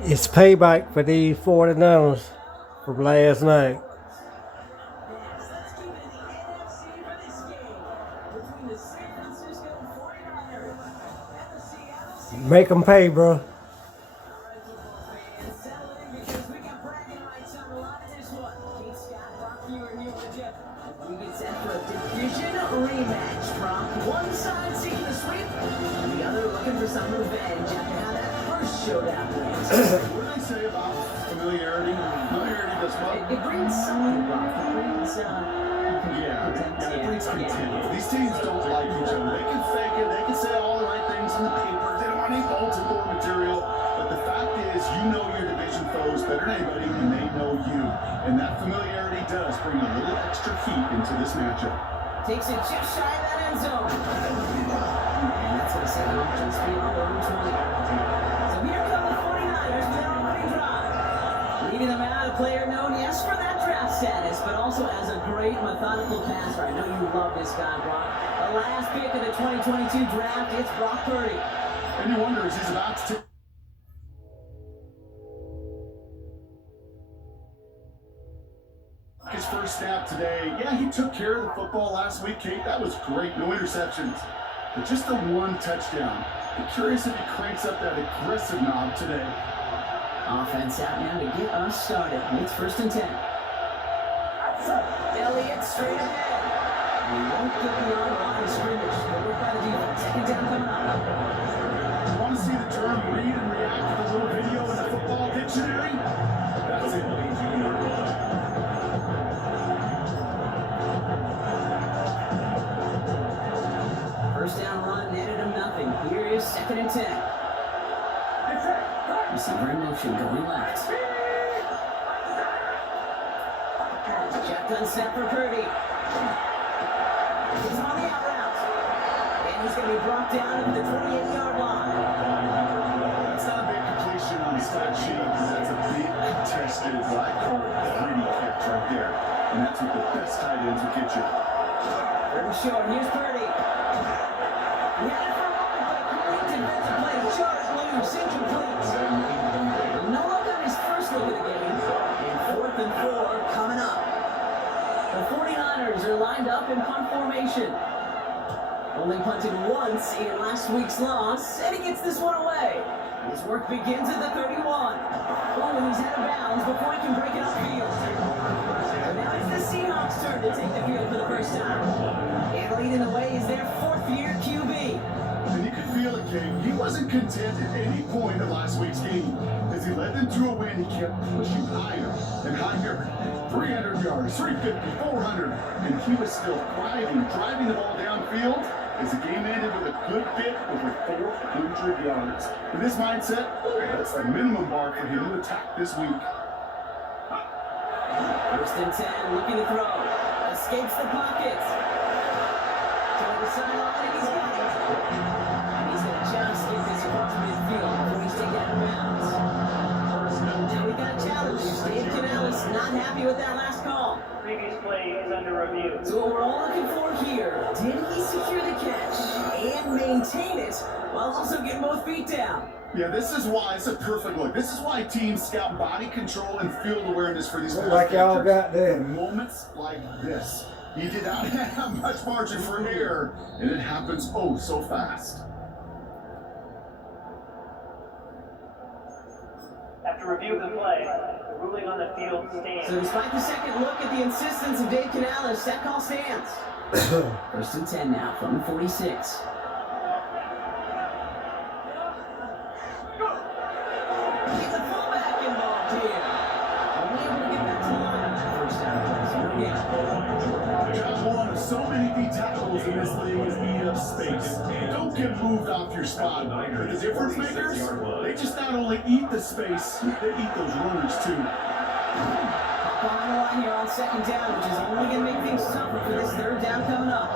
It's payback for these 49ers from last night. Make them pay, bro. We get set for a division rematch, Brock. One side seeking a sweep, and the other looking for some revenge after how that first showdown went. What do they say about familiarity? Familiarity does what? It brings something, Brock. It brings, it brings contempt. These teams don't like each other. They can fake it. They can say all the right things on the paper. They don't want any bulletin board material. But the fact is, you know your division foes better than anybody, and they know you. And that familiarity does bring a little extra heat into this matchup. Takes it just shy of that end zone. And that's going to set him up just beyond over 20. So here come the 49ers with their opening drive. Leading them out, a player known, yes, for that draft status, but also as a great methodical passer. I know you love this guy, Brock. The last pick of the 2022 draft, it's Brock Purdy. And you wonder, is he's about to take his first snap today? Yeah, he took care of the football last week, Kate. That was great. No interceptions. But just the one touchdown. I'm curious if he cranks up that aggressive knob today. Offense out now to get us started. It's 1st and 10. Elliott straight ahead. We won't get beyond the line of scrimmage. Good work by the defense. 2nd down coming up. You want to see the term read and react to the little video in the football dictionary? That's it. First down run netted him nothing. Here is 2nd and 10. Receiver in motion going left. Shotgun snap for Purdy. He's on the out route. And he's going to be brought down at the 28-yard line. That's not a big completion on the stat sheet. That's a big contested, what I call pretty catch right there. And that's what the best tight ends will get you. 3rd and short. Here's Purdy. He had it for a moment, but a great defensive play. Short, loose, incomplete. No look on his first look of the game. And 4th and 4 coming up. The 49ers are lined up in punt formation. Only punted once in last week's loss, and he gets this one away. His work begins at the 31. Oh, and he's out of bounds before he can break it upfield. And now it's the Seahawks' turn to take the field for the first time. And leading the way is their 4th-year QB. And you could feel it, King. He wasn't content at any point of last week's game. As he led them to a win, he kept pushing higher and higher. 300 yards, 350, 400. And he was still driving the ball downfield as the game ended with a good bit over 400 yards. With this mindset, that's the minimum bar for him to attack this week. 1st and 10, looking to throw. Escapes the pocket. To the sideline, and he's got it. And he's going to just get this across midfield before he's taken out of bounds. Now we got a challenge. Dave Canales not happy with that last call. Previous play is under review. So what we're all looking for here, did he secure the catch and maintain it while also getting both feet down? Yeah, this is why it's a perfect look. This is why teams scout body control and field awareness for these pass Like y'all got there. moments like this. He did not have much margin for error, and it happens oh so fast. After review of the play, the ruling on the field stands. So despite the second look at the insistence of Dave Canales, that call stands. 1st and 10 now from the 46. Get the fullback involved here. Only able to get back to the line on that first down play, so no gain. Job one of so many D tackles in this league is eat up space. Don't get moved off your spot. But the difference makers, they just not only eat the space, they eat those runners too. Hop on the line here on 2nd down, which is only going to make things tougher for this 3rd down coming up.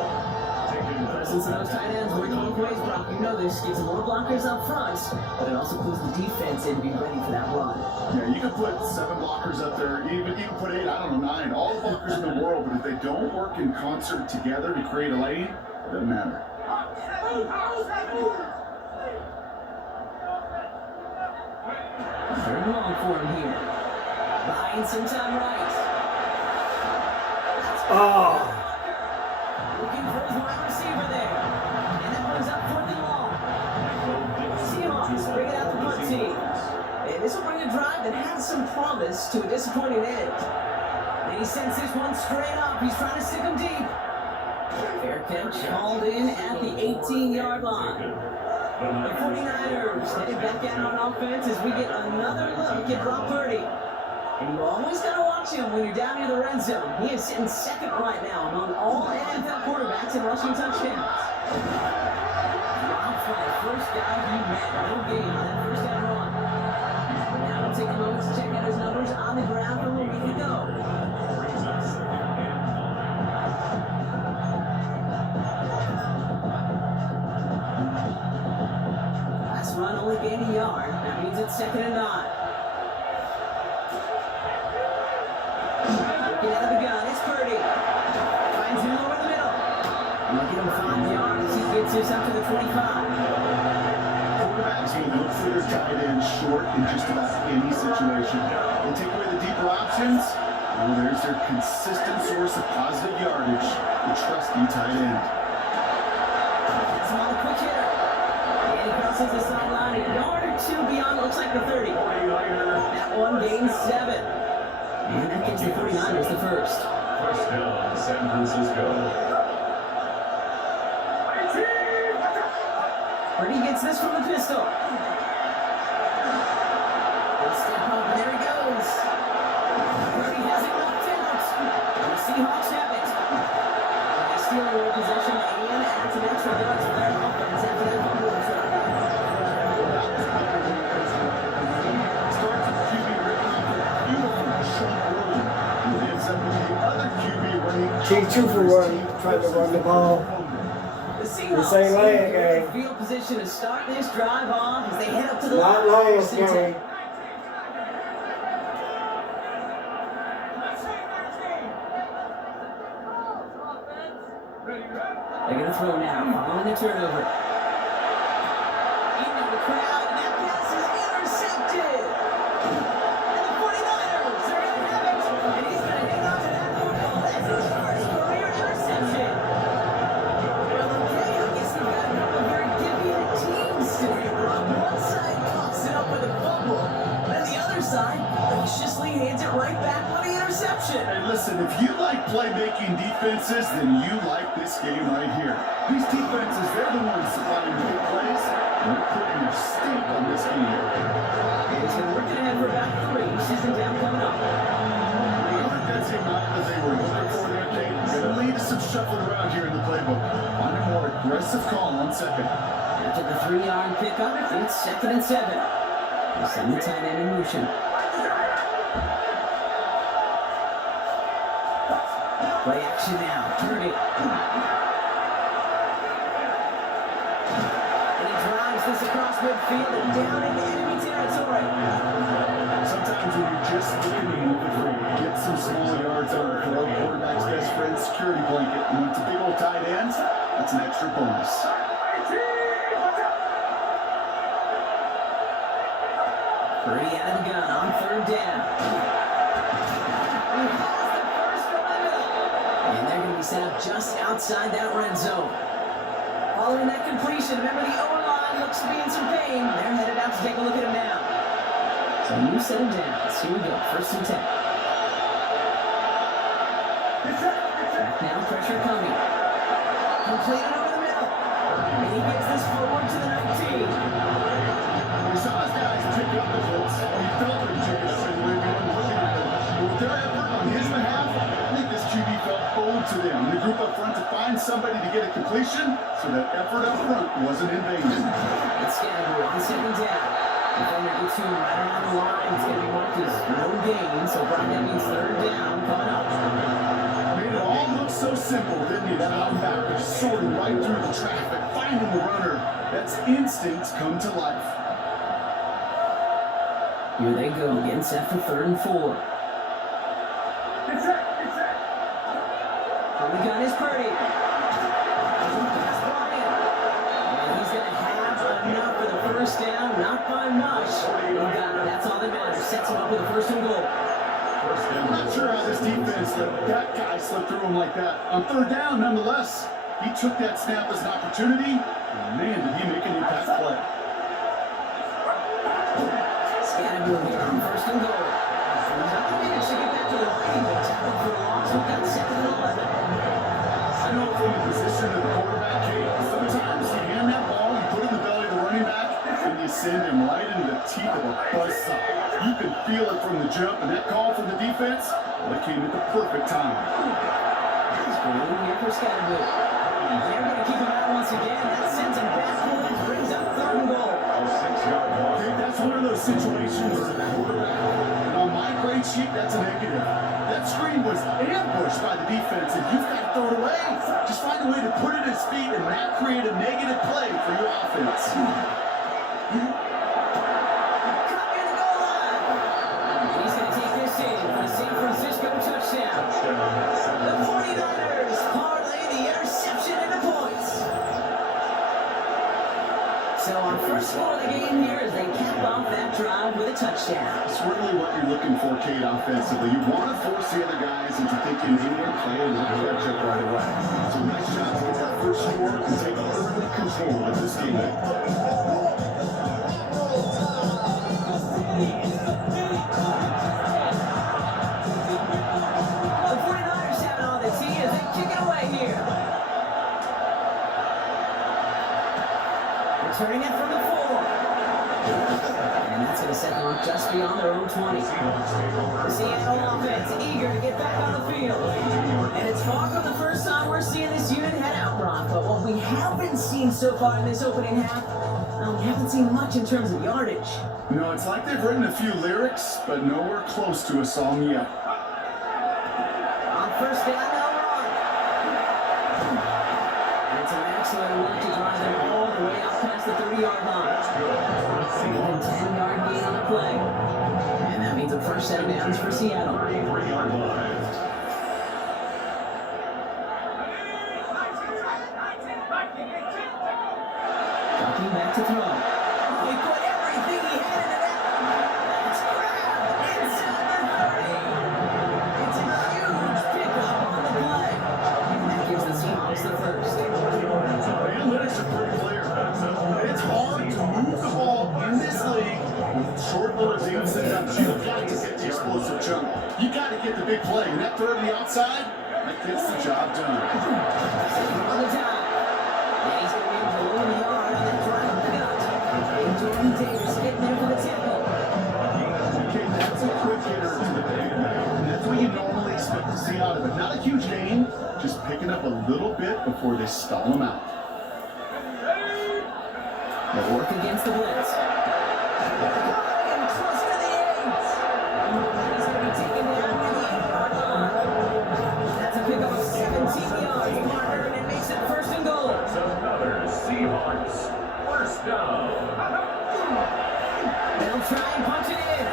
Presence of those tight ends working both ways, Brock. You know this. Gives more blockers up front, but it also pulls the defense in to be ready for that run. Yeah, you can put 7 blockers up there, even put 8, I don't know, 9, all the blockers in the world, but if they don't work in concert together to create a lane, it doesn't matter. Third and long for him here. Buying some time right. Oh, Looking for his wide receiver there. And that one's up fourth and long. Seahawks bring it out the punt team. And this will bring a drive that had some promise to a disappointing end. And he sends this one straight up. He's trying to stick him deep. Fair catch called in at the 18-yard line. The 49ers headed back out on offense as we get another look at Brock Purdy. And you always got to watch him when you're down near the red zone. He is sitting second right now among all NFL quarterbacks in rushing touchdowns. Drop play, first guy he met. No gain on that first down run. Now we'll take a moment to check out his numbers on the ground from a week ago. Last run only gained a yard. That means it's 2nd and 9. Looking out of the gun, it's Purdy. Finds him over the middle. Look at him 5 yards as he gets this up to the 25. Quarterbacks will look for their tight end short in just about any situation. They take away the deeper options. Well, there's their consistent source of positive yardage, the trusty tight end. That's another quick hitter. And he crosses the sideline a yard or two beyond, looks like the 30. That one gains 7. And that gives the 49ers the first. First down, San Francisco. Purdy gets this from the pistol. He'll step up, and there he goes. Purdy has it knocked out. And the Seahawks have it. They steal away possession and add some extra yards for their offense after that fumble return. Starts with QB ripping off a beautiful short room. He ends up with the other QB running. T2 for 1, trying to run the ball. The Seahawks This ain't laying in game. field position to start this drive off as they head up to the Not line. laying First and 10. game. They're going to throw now, following the turnover. Into the crowd, and that pass is intercepted. And the 49ers are going to have it. And he's going to hang on to that football. That's his first career interception. Well, okay, I guess we've got a couple of very gifted teams today, Rob. One side coughs it up with a fumble, and the other side graciously hands it right back with the interception. Hey, listen, if you like playmaking defenses, then you like this game right here. These defenses, they're the ones supplying the big plays, and they're putting their stamp on this game. And he's going to work it ahead for about 3. 2nd down coming up. The other that's him out that they were looking for there, Kate, gonna lead to some shuffling around here in the playbook. Find a more aggressive call on 2nd. After the 3-yard pickup, it's 2nd and 7. They send the tight end in motion. Play action now. Purdy. And he drives this across midfield and down into enemy territory. Sometimes when you're just looking to move it free, get some small yards on the throw, quarterback's best friend, security blanket. And when it's a big old tight end, that's an extra bonus. Purdy out of the gun on 3rd down. He has the first over the middle. And they're going to be set up just outside that red zone. Following that completion, remember the O-line looks to be in some pain. They're headed out to take a look at him now. So new set of downs. Here we go. 1st and 10. Back now, pressure coming. Completed over the middle. And he gets this forward to the 19. We saw his guys pick up the blitz. We felt their chase and we were looking at them. But with their effort on his behalf, I think this QB felt owed to them. The group up front to find somebody to get a completion, so that effort up front wasn't in vain. It's Scannable on 2nd down. Defender gets him right around the line. It's going to be marked as no gain, so Brock, that means 3rd down coming up. Made it all look so simple, didn't he? That linebacker just sorting right through the traffic, finding the runner. That's instincts come to life. Here they go, getting set for 3rd and 4. From the gun is Purdy. Pass Bryant. And he's going to have enough for the first down, not by much. He got it, that's all that matters. just let that guy slip through him like that. On third down, nonetheless, he took that snap as an opportunity. And man, did he make an impact play. Scattergood here on first and goal. He's up to manage to get back to the line, but tackled for a loss. We've got second and 11. I know from the position of the quarterback, Kate, sometimes you hand that ball, you put it in the belly of the running back, and you send him right into the teeth of a buzzsaw. You can feel it from the jump, and that call from the defense, well, it came at the perfect time. He's going here for Scattergood. They're going to keep him out once again. That sends him backward and brings up third and goal. A 6-yard loss. Okay, that's one of those situations as a quarterback. And on my grade sheet, that's a negative. That screen was ambushed by the defense, and you've got to throw it away. Just find a way to put it at his feet and not create a negative play for your offense. Caught near the goal line. He's going to take this in for the San Francisco touchdown. The 49ers parlay the interception into points. So our first score of the game here as they cap off that drive with a touchdown. That's really what you're looking for, Kate, offensively. You want to force the other guys into thinking they will play and not catch up right away. So nice job to get that first score and take early control of this game. The 49ers have it on the tee as they kick it away here. Returning it from the 4. And that's going to set them up just beyond their own 20. The Seattle offense eager to get back on the field. And it's far from the first time we're seeing this unit head out, Brock. But what we haven't seen so far in this opening half, we haven't seen much in terms of yardage. No, it's like they've written a few lyrics, but nowhere close to a song yet. On first down, they'll run. And it's an excellent enough to drive them all the way out past the 30-yard line. Even 10-yard gain on the play. And that means a first set of downs for Seattle. 33-yard line. Dropping back to throw. He put everything he had into that. That's grabbed inside the 30. It's a huge pickup on the play. And that gives the Seahawks the first. Analytics are pretty clear. It's hard to move the ball in this league with short little teams. You've got to get the explosive jump. You got to get the big play. And that throw to the outside, that gets the job done. On the top. And he's going to be able to load the yard on that drive with the gut. And Jordan Davis getting there for the tackle. Okay, that's a quick hitter to the bag. And that's what you normally expect to see out of it. Not a huge gain, just picking up a little bit before they stall him out. The work against the blitz. And close to the 8. He's going to be taken down near the 8-yard line. That's a pickup of 17 yards, Marker, and it makes it first and goal. That's another Seahawks first down. They'll try and punch it in.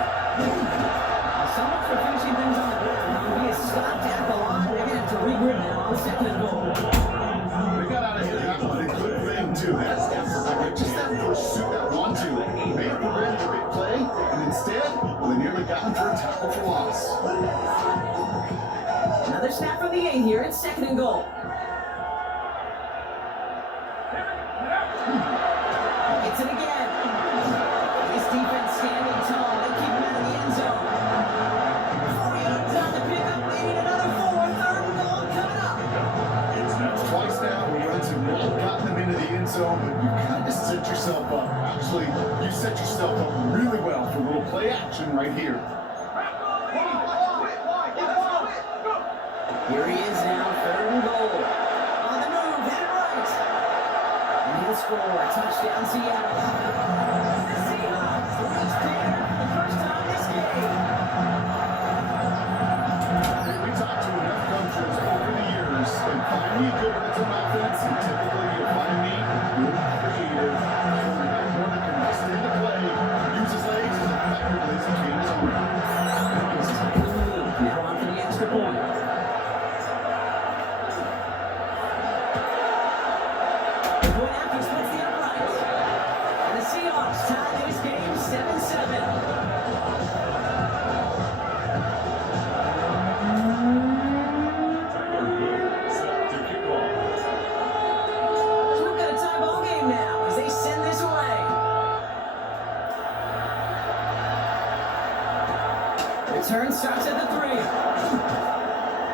So much for finishing things on the ground. He is stopped at the line. They're going to have to regroup now on second and goal. They got out of here that one. A good thing, too. That's effort. Just that pursuit, that one-two. They had prevented a big play, and instead, well, they nearly got him for a tackle for loss. Another snap from the 8 here. It's second and goal. It's it again. This defense standing tall. They keep him out of the end zone. 4 yards on the pickup. They need another 4. Third and goal coming up. It's twice now. Runs have not gotten them into the end zone, but you kind of set yourself up. Actually, you set yourself up really well for a little play action right here. Here he is now, third and goal. On the move, headed right. And he'll score a touchdown, Seattle. The Seahawks reach there for the first time this game. We talked to enough coaches over the years, and find me a good rhythm offense, and typically you'll find me good creative. One that can extend the play, use his legs as effectively as he can his arm. Now on for the extra point. The point after splits the upright. And the Seahawks tie this game 7-7. starts at the 3.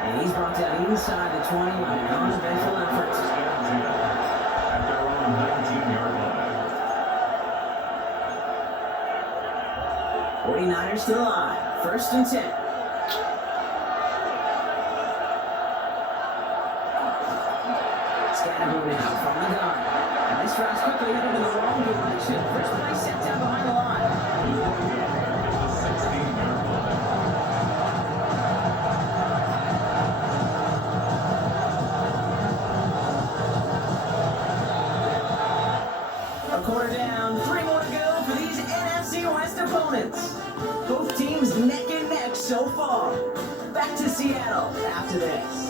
And he's brought down inside the 20 on an uneventful effort. At their own 19-yard line. 49ers to the line. 1st and 10. Scatterboot now from the gun. And this drive's quickly headed in the wrong direction. First play set down behind the line. 16-yard line. A quarter down, 3 more to go for these NFC West opponents. Both teams neck and neck so far. Back to Seattle after this.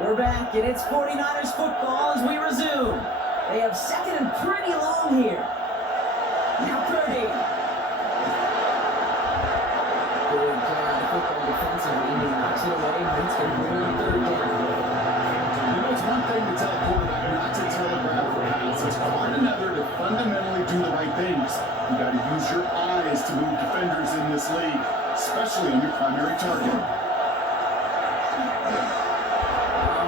We're back, and it's 49ers football as we resume. They have 2nd and pretty long here. Now Purdy. Good play on the football defensively. He knocks it away, but it's going to bring on 3rd down. You know, it's one thing to tell a quarterback not to telegraph for pass. It's quite another to fundamentally do the right things. You got to use your eyes to move defenders in this league, especially on your primary target.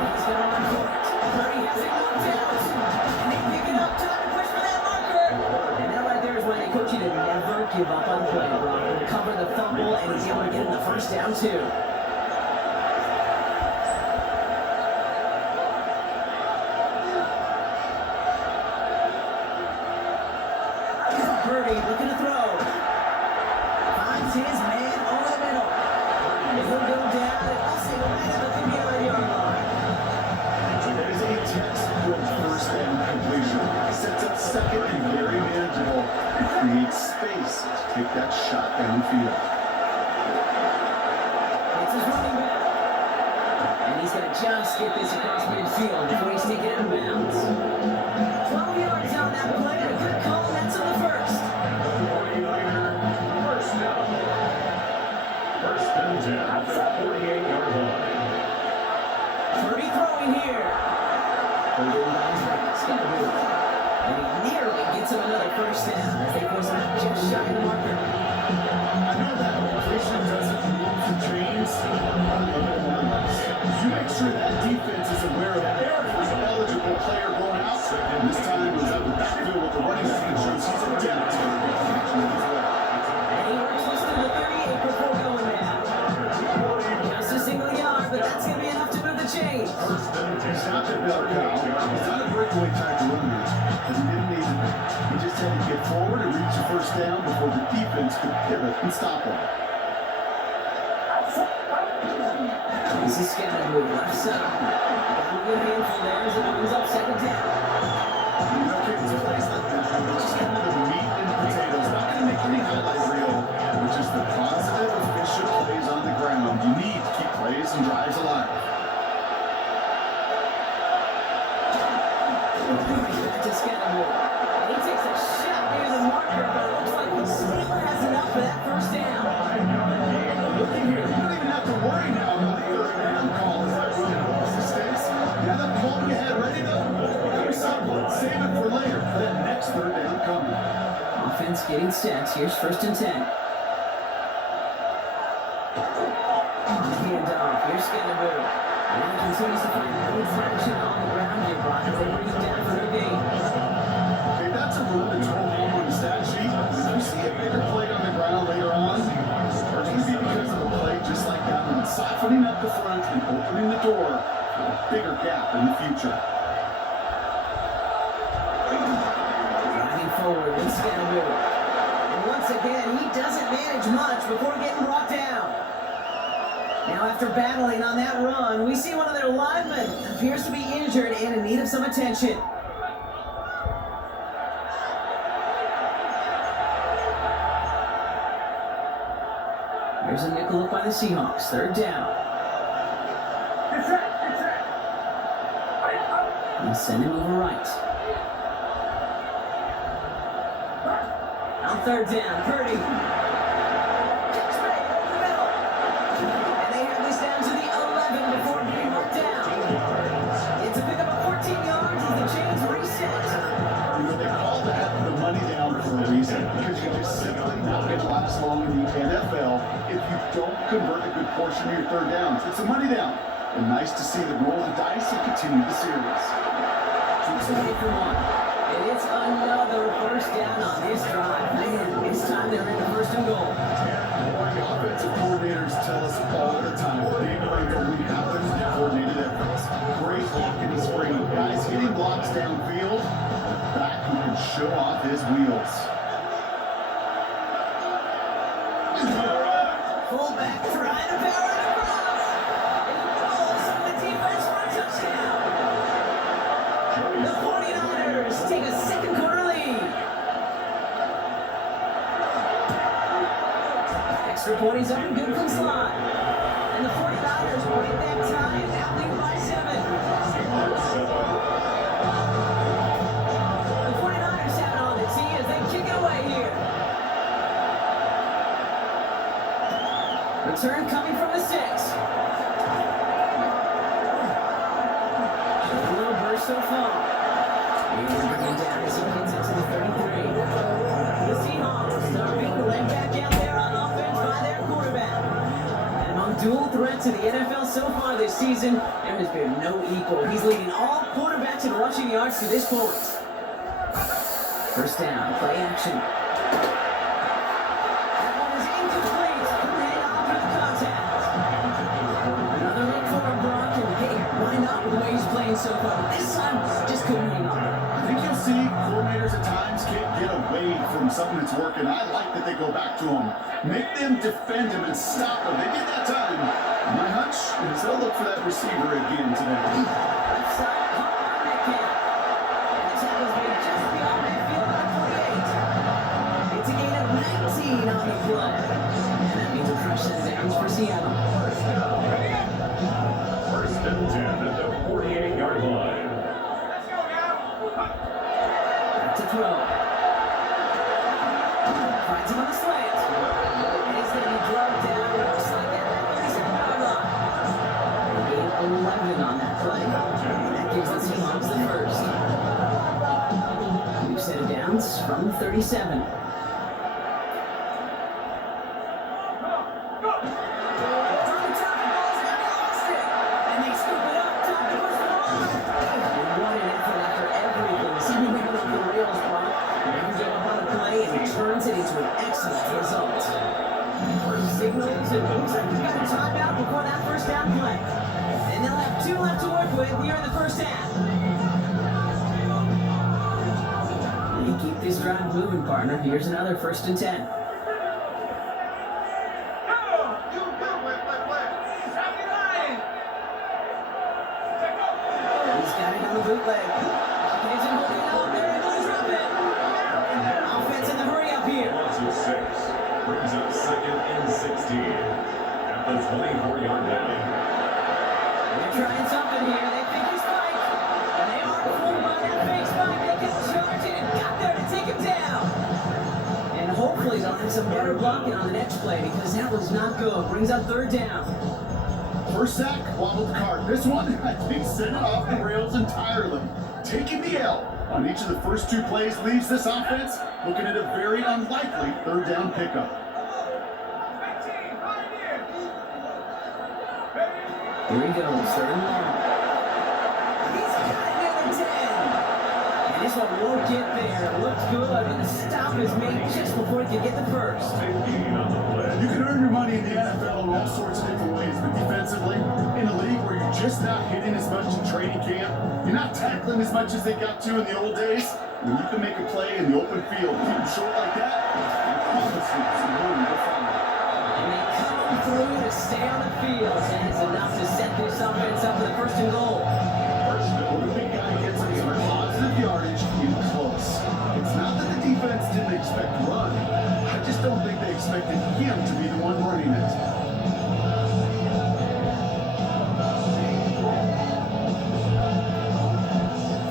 He's going to run for it. Purdy has it knocked out. And they pick it up. Time to push for that marker. And that right there is why they coach you to never give up on play, Brock. Recover the fumble, and he's able to get in the 1st down, too. Purdy looking to throw. Finds his man over the middle. And he'll go down and also right at the 50-yard line. That is a textbook first down completion. Sets up 2nd and very manageable. It creates space to take that shot downfield. It's his running back. And he's going to just get this across midfield before he's taken out of bounds. 12 yards on that play, and a good call, and that's on the 1st. 49er, 1st down. 1st and 10 at the 48-yard line. Purdy throwing here. Purdy by his right, Scatterboot. And he nearly gets him another 1st down as they force him just shy of the marker. I know that rotation doesn't move the chains, but I love it nonetheless. You make sure that defense is aware of every eligible player going out. And this time it was out the backfield with the running back that shows he's adept at catching it as well. And he works this to the 38 before going now. Just a single yard, but that's going to be enough to move the chains. He's not that better cow. He's not a breakaway type of runner, because he didn't need it. He just had to get forward and reach the 1st down before the defense could pivot and stop him. This is Scatterboot, left side. Got a good handful there as it brings up 2nd down. You know, kids, plays like that, it's just kind of the meat and potatoes. Not going to make any highlight reel, which is the positive, efficient plays on the ground. You need to keep plays and drives alive. Back to Scatterboot. And he takes a shot near the marker, but it looks like the Steeler has enough for that 1st down. Looking here, you don't even have to worry now about the 3rd down call. Is that really close to sticks? You have that call you had ready though? Have something. Save it for later for that next 3rd down coming. Offense getting set. Here's 1st and 10. Handoff. Here's Scatterboot. And he continues to find good traction on the ground here, Brock, as they bring him down for a gain. Okay, that's a rule that's rolled home on the stat sheet. If you see a bigger play on the ground later on, it's going to be because of a play just like that one, softening up the front and opening the door for a bigger gap in the future. Driving forward with Scatterboot. And once again, he doesn't manage much before getting brought down. Now, after battling on that run, we see one of their linemen appears to be injured and in need of some attention. There's a nickel look by the Seahawks. 3rd down. And send him over right. Out on third down. Purdy. Kicks straight over the middle. And they have this down to the 11 before being marked down. It's a pickup of 14 yards as the chains reset. You know, they call that the money down for a reason, because you're just simply not going to last long in the NFL if you don't convert a good portion of your third downs. It's a money down. And nice to see them roll the dice and continue the series. Keeps it away from one. And it's another first down on this drive. Man, this time they're in the first and goal. The offensive coordinators tell us all the time they play what we happen in coordinated efforts. Great blocking and spring. Guys hitting blocks downfield. Back who can show off his wheels. Fullback trying to power it across. And he rolls from the defense for a touchdown. The 49ers take a second quarter lead. Extra point is up and good from slot. And the 49ers break that tie and now lead by 7. The 49ers have it on the tee as they kick it away here. Return coming from the 6. A little burst so far. And we're bringing down as he gets it to the 33. The Seahawks are being led back out there on offense by their quarterback. And among dual threats in the NFL so far this season, there has been no equal. He's leading all quarterbacks in rushing yards to this point. First down, play action. That one is incomplete. Couldn't hang on through the contact. Another look for a Brock, and hey, why not with the way he's playing so far? But this time, just couldn't hang on. I think you'll see coordinators at times can't get away from something that's working. I like that they go back to him. Make them defend him and stop him. They did that time. My hunch is they'll look for that receiver again today. Left side, caught by Metcalf. And the tackle's made just beyond midfield by 48. It's a gain of 19 on the play. And that means a fresh set of downs for Seattle. First and 10 at the 48-yard line. Back to throw. Finds him on the slant. And he's going to be drugged down just like that 37-yard line. They gain 11 on that play. And that gives the Seahawks the first. New set of downs from the 37. Turns it into an excellent result. Signals, and looks like he's got a timeout before that first down play. And they'll have 2 left to work with here in the first half. You keep this drive moving, partner. Here's another first and 10. He's got it on the bootleg. Hawkins and holding out. They're able to drop it. Offense in the hurry up here. Loss of 6. Brings up second and 16 at the 24-yard line. They're trying something here. They think he's Spike. And they are fooled by that fake Spike. They can charge it and got there to take him down. And hopefully they'll have some better blocking on the next play because that was not good. Brings up third down. First sack, wobbled the cart. This one, I think, sent it off the rails entirely. Taking the L on each of the first 2 plays leaves this offense looking at a very unlikely third down pickup. Here he goes, third and long. He's got it near the 10. And this one won't get there. It looks good, but the stop is made just before he can get the first. 15 on the play. You can earn your money in the NFL in all sorts of different ways, but defensively, in a league where you're just not hitting as much in training camp, you're not tackling as much as they got to in the old days, when you can make a play in the open field, keep them short like that, I promise you some room to follow. And they come through to stay on the field. And it's enough to set this offense up for the first and goal. When the big guy gets some positive yardage in close. It's not that the defense didn't expect to run. I just don't think they expected him to be the one running it.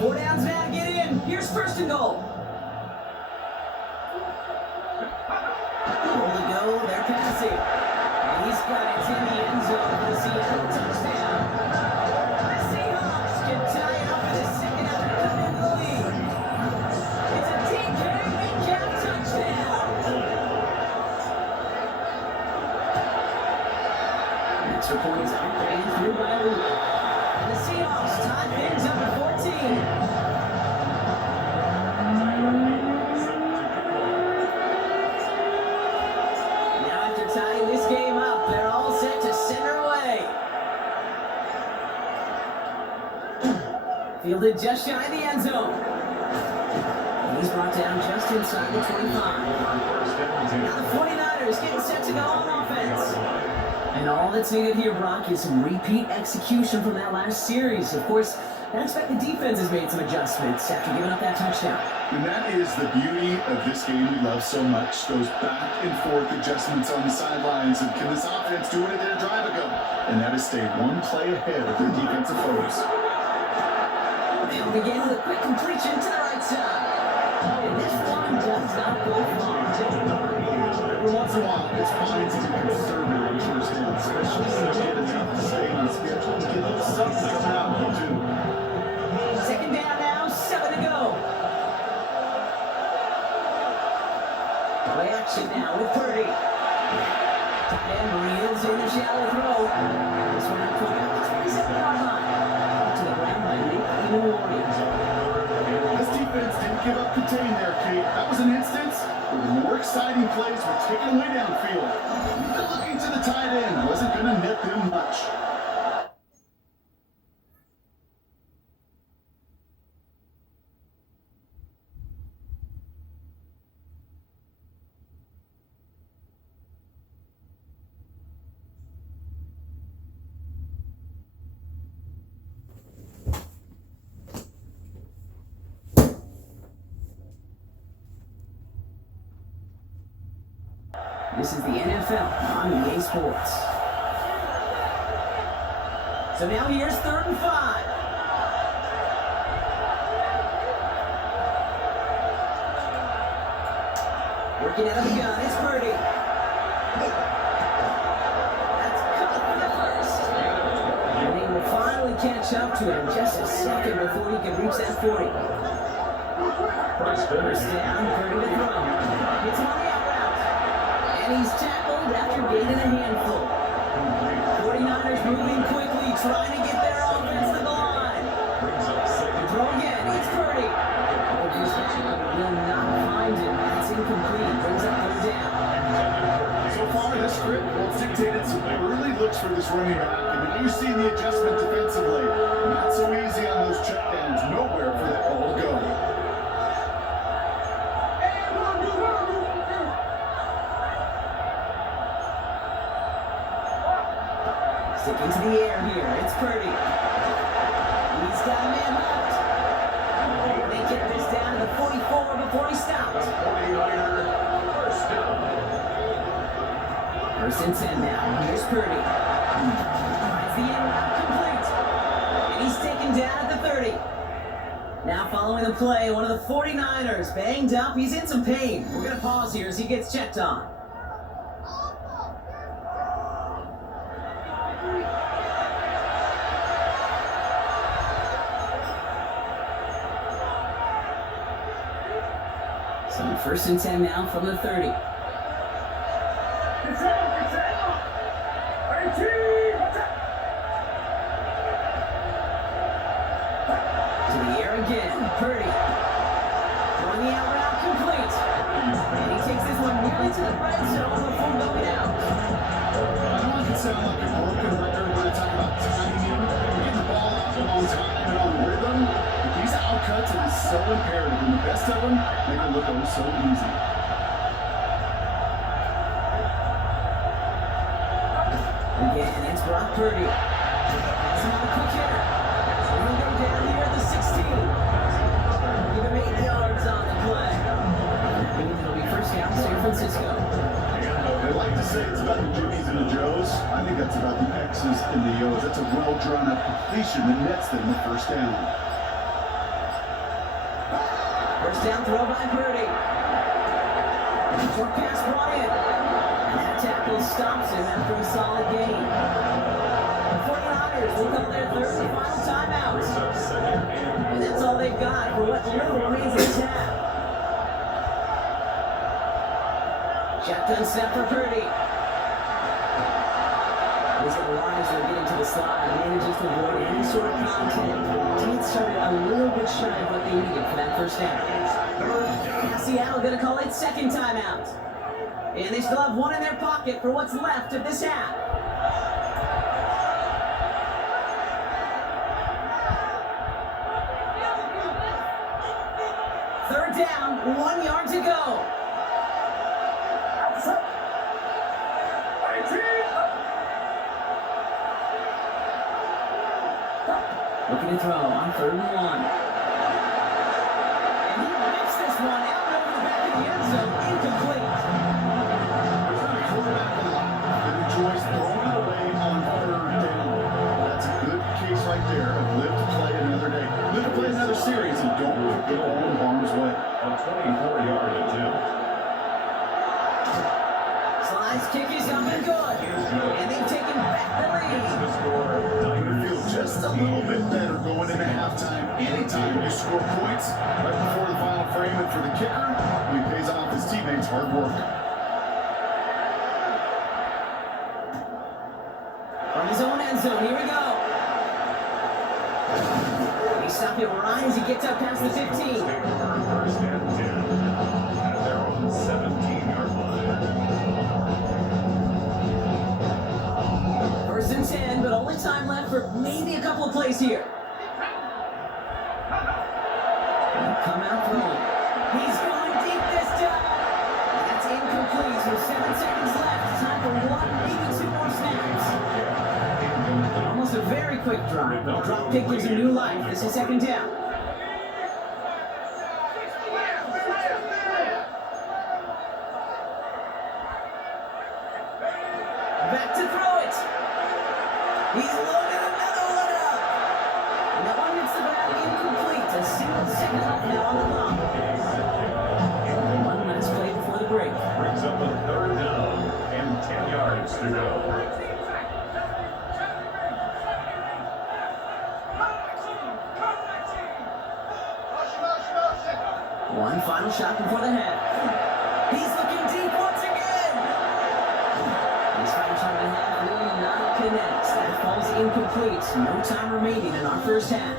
Four downs now to get in. Here's first and goal. Fielded just shy of the end zone. He's brought down just inside the 25. Now the 49ers getting set to go on offense. And all that's needed here, Brock, is some repeat execution from that last series. Of course, I expect the defense has made some adjustments after giving up that touchdown. And that is the beauty of this game we love so much. Those back and forth adjustments on the sidelines. And can this offense do what it did a drive ago? And that is stay one play ahead of their defensive foes. They'll begin with a quick completion to the right side. And this one does not go far. Every once in a while, it's fine to be conservative on first down, especially when you get enough to stay on the schedule to get a little something coming out of you, too. Second down now, 7 to go. Play action now with Purdy. Tight end reels in the shallow throw. This one out to about the 27-yard line. To the ground by Nick Edenwardy. This defense didn't give up contain there, Kate. That was an instance where the more exciting plays were taken away downfield. Even looking to the tight end wasn't going to net them much. This is the NFL on EA Sports. So now here's 3rd and 5. Working out of the gun, it's Purdy. That's cut for the first. And he will finally catch up to him just a second before he can reach that 40. First down, Purdy to throw. It's on the out route. And he's tackled after gaining a handful. 49ers moving quickly, trying to get their offense to the line. The throw again, it's Purdy. Will not find him. That's incomplete. Brings up 3rd down. So far, this script will dictated some early looks for this running back, and now you see the adjustment defensively. Not so easy on those checkdowns. Nowhere for that ball to go. Sticking to the air here, it's Purdy. He's got a man left. They get this down to the 44 before he stopped. First and 10 now. Here's Purdy. Finds the end route complete. And he's taken down at the 30. Now following the play, one of the 49ers banged up. He's in some pain. We're going to pause here as he gets checked on. So 1st and 10 now from the 30. To the air again, Purdy. Throwing the out route complete. And he takes this one nearly to the red zone before going out. I know it can sound like a broken record when I talk about timing, getting the ball out on time and on rhythm. But these outcuts are so imperative, and the best of them make it look so easy. Again, it's Brock Purdy. That's another quick hitter. He'll go down here at the 16. Give him 8 yards on the play. It'll be first down, San Francisco. They like to say it's about the Jimmies and the Joes. I think that's about the X's and the O's. That's a well drawn up completion that nets them the first down. First down throw by Purdy. Short pass brought in. And that tackle stops him after a solid gain. The 49ers will call their 3rd and final timeout. And that's all they've got for what little remains of the half. Shotgun snap for Purdy. He's got Elijah getting to the slide. Manages to avoid any sort of contact. Teams started a little bit shy of what they needed for that first down. Now Seattle going to call it 2nd timeout. And they still have one in their pocket for what's left of this half. down, 1 yard to go. Looking to throw on 3rd and 1. And he whips this one out over the back of the end zone, incomplete. There's not a quarterback alive that enjoys throwing it away on 3rd down. That's a good case right there of live to play another day. Live to play another series and don't put the ball in harm's way. A 24-yard attempt. Slice kick is up and good. And they've taken back the lead. The score, You feel just a little bit better going into halftime. Anytime you score points right before the final frame, and for the kicker, he pays off his teammates' hard work. From his own end zone, here we go. They stop him right as he gets up past the 15. First and 10 at their own 17-yard line. 1st and 10, but only time left for maybe a couple of plays here. They'll come out throwing. He's going deep this time. That's incomplete. So 7 seconds left. Time for 1, maybe 2 more snaps. Almost a very quick drop. The drop kick gives him new life. This is 2nd down. Back to throw it. He's loaded another one up. And that one hits the ground incomplete. A single second left now on the clock. One last play before the break. Brings up a 3rd down and 10 yards to go. One final shot before the half. He's looking deep once again. His final shot of the half will not connect. That falls incomplete. No time remaining in our first half.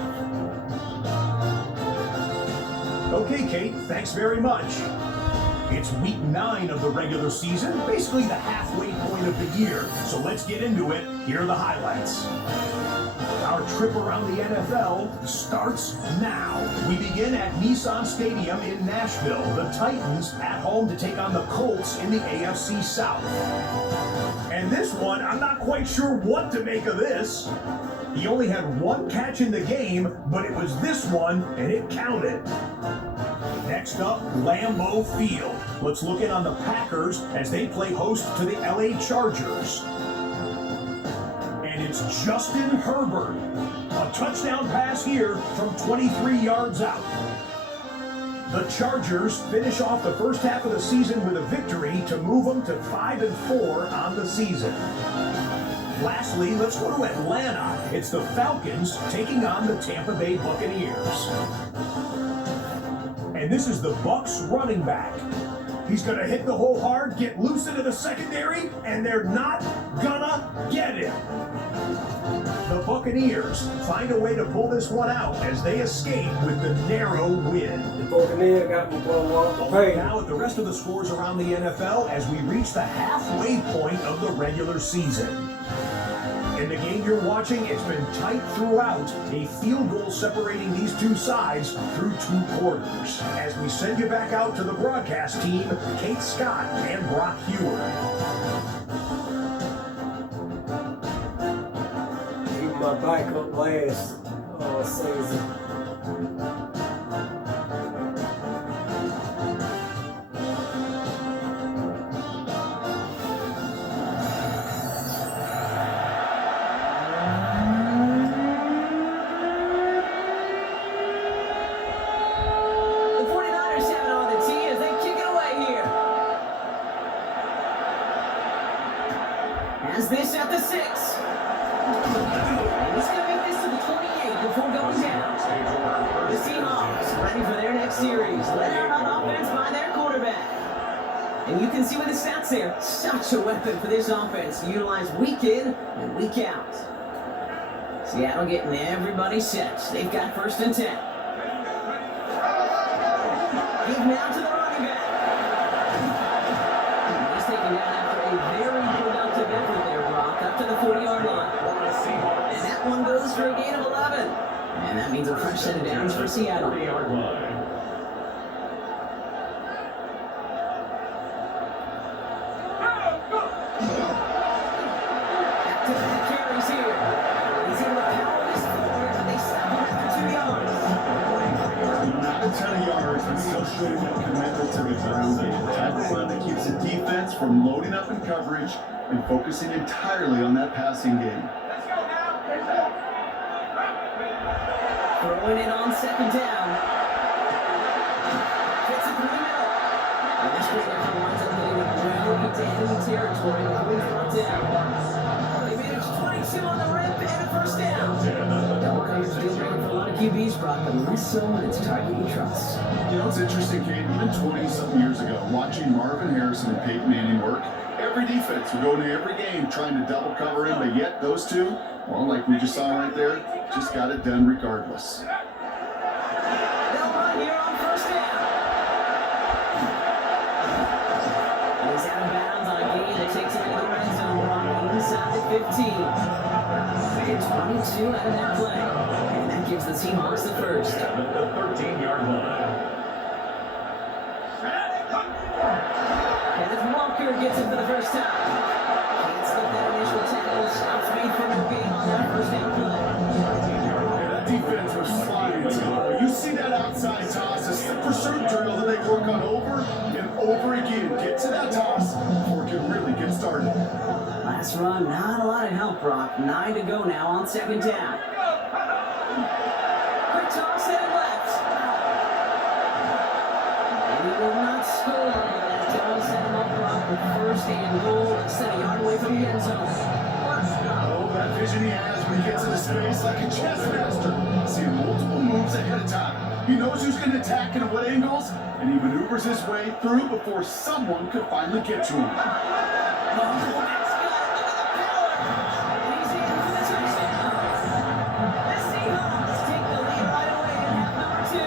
Okay, Kate, thanks very much. It's week 9 of the regular season, basically the halfway point of the year. So let's get into it. Here are the highlights. Our trip around the NFL starts now. We begin at Nissan Stadium in Nashville. The Titans at home to take on the Colts in the AFC South. And this one, I'm not quite sure what to make of this. He only had 1 catch in the game, but it was this one, and it counted. Next up, Lambeau Field. Let's look in on the Packers as they play host to the LA Chargers. And it's Justin Herbert. A touchdown pass here from 23 yards out. The Chargers finish off the first half of the season with a victory to move them to 5-4 on the season. Lastly, let's go to Atlanta. It's the Falcons taking on the Tampa Bay Buccaneers. And this is the Bucs running back. He's going to hit the hole hard, get loose into the secondary, and they're not gonna get it. The Buccaneers find a way to pull this one out as they escape with the narrow win. The Buccaneers got me blown off the page. Now at the rest of the scores around the NFL as we reach the halfway point of the regular season. In the game you're watching, it's been tight throughout, a field goal separating these two sides through 2 quarters. As we send you back out to the broadcast team, Kate Scott and Brock Heward. Keep my backup last season. This at the 6. And he's going to make this to the 28 before going down. The Seahawks ready for their next series. Let out on offense by their quarterback. And you can see with the stats there, such a weapon for this offense to utilize week in and week out. Seattle getting everybody set. They've got 1st and 10. Give now to the running back. He's taken down after a very productive effort there, Brock, up to the 40-yard line. And that one goes for a gain of 11. And that means a fresh set of downs for Seattle. So showing that commitment to the ground game, the type of run that keeps the defense from loading up in coverage and focusing entirely on that passing game. Throwing it on second down. Gets it through the middle. And this quarterback winds up hitting it well into enemy territory. Quickly brought down. They managed 22 on the rip and a first down. Double coverage deal breaker for a lot of QBs, Brock, but less so when it's a target you trust. You know, it's interesting, Kate, even 20-something years ago, watching Marvin Harrison and Peyton Manning work, every defense would go into every game trying to double cover him, but yet those two, well, like we just saw right there, just got it done regardless. They'll run here on first down. He's out of bounds on a gain that takes him into the red zone, Brock, inside the 15. And 22 out of that play. And that gives the Seahawks the first. At the 13-yard line. Kenneth Walker gets it for the first time. Can't slip that initial tackle. Stops made for no gain on that first down play. Yeah, that defense was flying too. You see that outside toss, a slip pursuit drill that they work on over and over again. Get to that toss before it can really get started. Last run, not a lot of help, Brock. 9 to go now on second down. Quick toss and left. And he will not score, but that does set him up, Brock, with first and goal, less than a yard away from the end zone. Oh, that vision he has when he gets into space like a chess master. Seeing multiple moves ahead of time. He knows who's going to attack and at what angles, and he maneuvers his way through before someone could finally get to him. Oh, that's good. Look at the power. And he's in for the touchdown. The Seahawks take the lead right away in half number 2.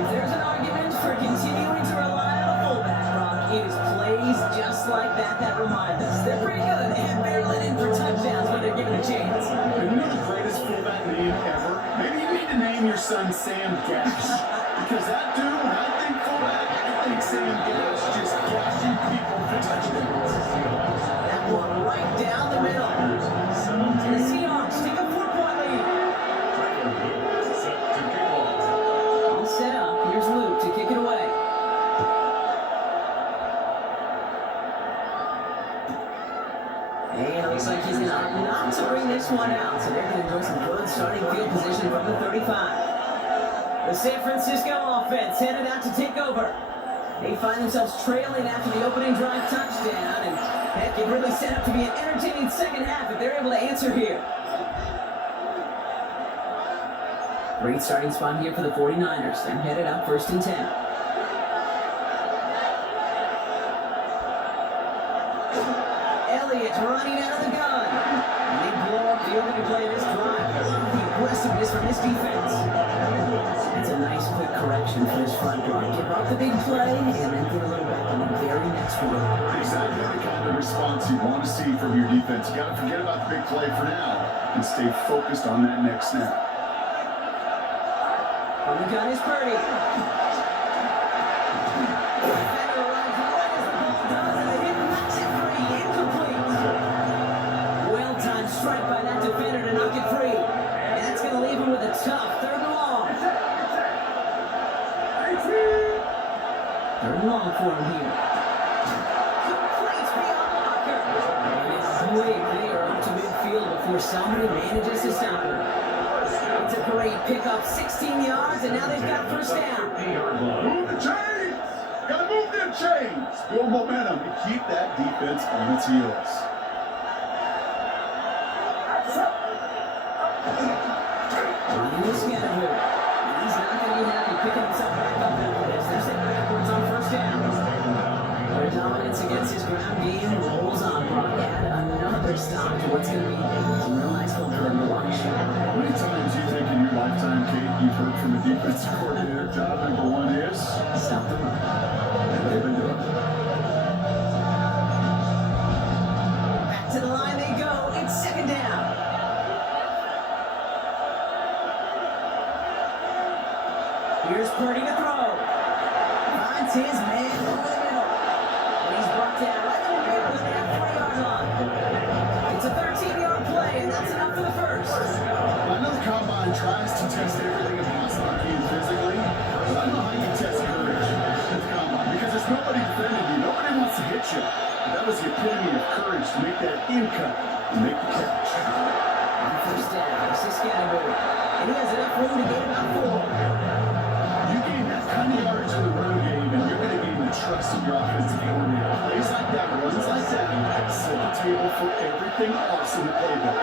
If there's an argument for continuing to rely on a fullback, Brock, it is plays just like that that remind us. They're pretty good and barreling in for touchdowns when they're given a chance. And you know the greatest fullback name ever? Maybe you need to name your son Sam Gash. Because that dude, when I think fullback, I think Sam Gash just gashing people for touchdowns. That one right down the middle. And the Seahawks take a 4-point lead. Set to kick off. All set up. Here's Luke to kick it away. And it looks like he's going to opt not to bring this one out. So they're going to enjoy some good starting field position from the 35. The San Francisco offense headed out to take over. They find themselves trailing after the opening drive touchdown. And heck, it really set up to be an entertaining second half if they're able to answer here. Great starting spot here for the 49ers. They're headed up 1st and 10. Elliott running out of the gun. And they blow up the opening play of this drive. Love the aggressiveness from this defense. It's a nice quick correction for this front line. Give up the big play and then get a little back on the very next one. Exactly the kind of response you want to see from your defense. You got to forget about the big play for now and stay focused on that next snap. On the gun is Purdy. Defender arrives right as the ball does, and the hit knocks it free. Incomplete. Well-timed strike by that defender to knock it free. And that's going to leave him with a tough 3rd and long. 3rd and long for him here. Complete beyond the marker. And it's way clear up to midfield before somebody manages to stop him. It's a great pickup, 16 yards, and now they've got first down. 50-yard line. Move the chains! Gotta move them chains! Build momentum and keep that defense on its heels. Running the scatter route. He's not going to be happy picking himself back up after this. They're set backwards on first down. Their dominance against his ground game rolls on. Brock add another stop to what's going to be some real nice film for them to watch. How many times do you think in your lifetime, Kate, you've heard from a defensive coordinator, job number 1 is? Stop the run. And they've been doing it. Back to the line they go. It's 2nd down. Here's Purdy to throw. Finds his man over the middle. And he's brought down right in the middle of that 40-yard line. It's a 13-yard play, and that's enough for the first. I know the combine tries to test everything impossible in in cut, and make the catch. On first down, this is Scattergood. And he has enough room to gain about 4. You gain that kind of yardage in the run game, and you're going to gain the trust of your offensive coordinator. Plays like that, runs like that, set the table for everything else in the playbook.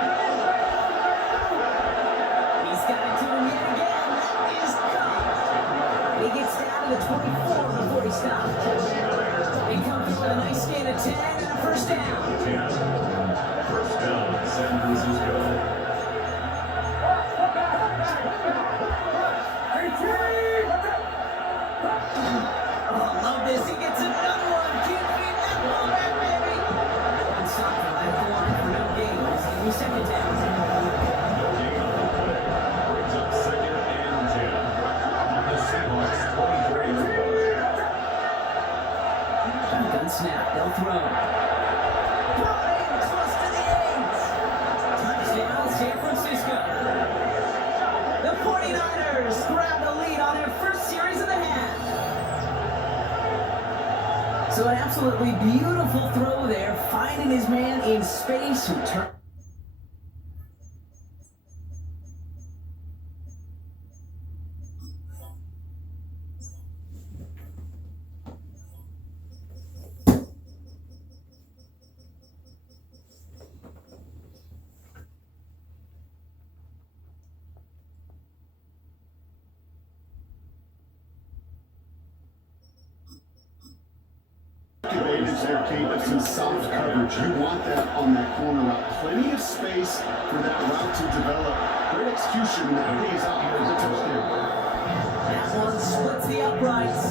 He's got it to him yet again. That is caught. And he gets down to the 24 before he stops. They come through with a nice gain of 10 and a first down. 10. First down, San Francisco. Oh, love this. He gets another one. Can't beat that ball back, baby. One stop for that corner for no gain. It's going to be second down. No gain on the play. Brings up second and 10. On the Seahawks 23. Shotgun snap. They'll throw. Brought in close to the 8. Touchdown, San Francisco. The 49ers grab the lead on their first series of the half. So an absolutely beautiful throw there, finding his man in space who turned. Advantage there, Kate, of some soft coverage. You want that on that corner route. Plenty of space for that route to develop. Great execution, and that pays off for the touchdown. That one splits the uprights.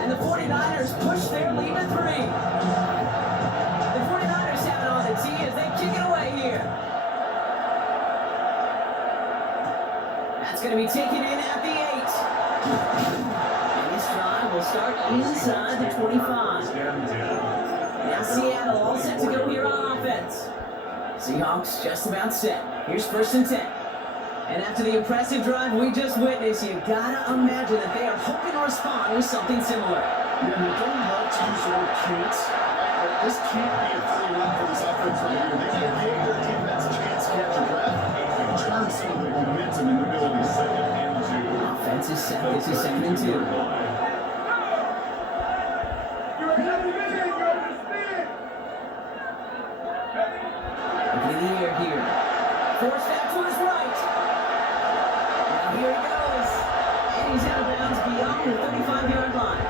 And the 49ers push their lead to 3. The 49ers have it on the tee as they kick it away here. That's going to be taken in at the 8. And this drive will start inside the 25. Now Seattle all set to go here on offense. Seahawks just about set. Here's first and 10. And after the impressive drive we just witnessed, you gotta imagine that they are hoping to respond with something similar. Yeah, and I don't love to use the word can't. This can't be a free run for this offense right here. They got to give their defense a chance to catch a breath and turn some of the momentum in the building. Second and 2. Offense is set. This is second and 2. Looking in the air here. Forced out to his right. Now here he goes. And he's out of bounds beyond the 35-yard line.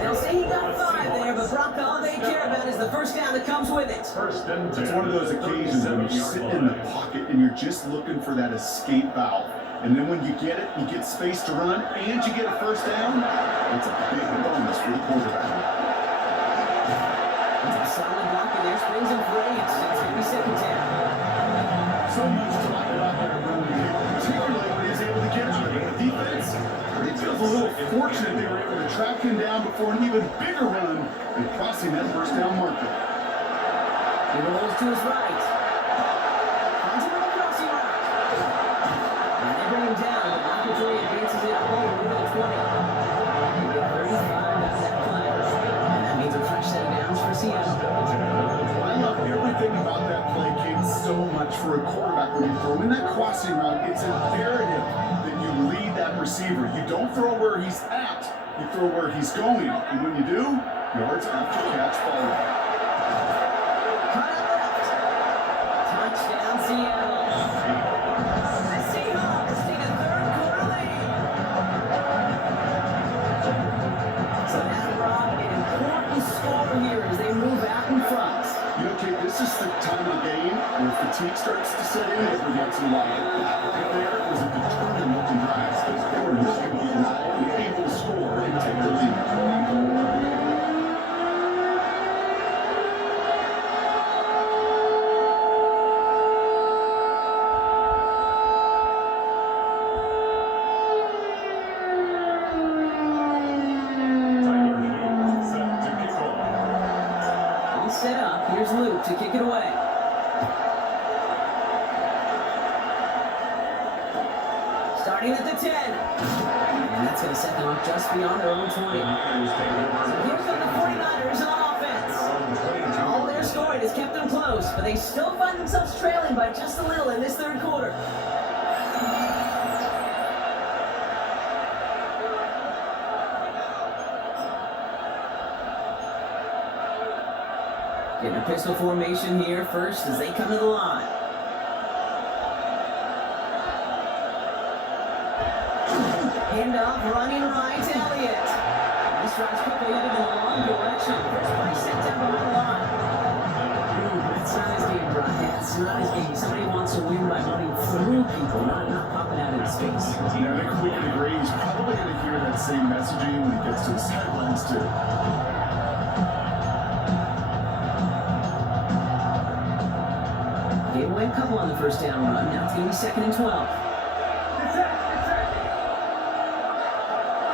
They'll say he got 5 there, but Brock, all they care about is the first down that comes with it. First and 10. It's one of those occasions when you sit in the pocket and you're just looking for that escape valve. And then when you get it, you get space to run, and you get a first down. It's a big bonus for the quarterback. It's a solid block, and there springs him for 8. It's going to be second down. So much to like about that run game, particularly when he's able to get out of it. The defense, it feels a little fortunate they were able to track him down before an even bigger run and crossing that first down marker. He rolls to his right. Finds him on the crossing route. And they bring him down, but Locketree advances it all the way to the 20. They get 35 out of that play. And that means a fresh set of downs for Seattle. I love everything about that play, Kate, so much for a quarterback. When you throw in that crossing route, it's imperative that you lead that receiver. You don't throw where he's at, you throw where he's going. And when you do, yards after catch follow. Cut out left. Touchdown, Seattle. The Seahawks take a third quarter lead. So now, Rob, an important score here as they move out in front. You know, Kate, this is the time of the game where fatigue starts to set in as we get to light. That right there was a determined looking drive. They were looking to be able to score and take the lead. Set up. Here's Luke to kick it away. Starting at the 10. And that's going to set them up just beyond their own 20. So here come the 49ers on offense. All they're scoring is has kept them close, but they still find themselves trailing by just a little in this third quarter. Getting a pistol formation here first as they come to the line. Handoff running right, Elliott. This drives quickly into the long direction. First play set down behind the line. That's not his game, Brock. That's not his game. Somebody wants to win by running through people, not popping out into space. Yeah, I think we can agree. He's probably going to hear that same messaging when he gets to the sidelines, too. Gave away a couple on the first down run. Now it's going to be 2nd and 12.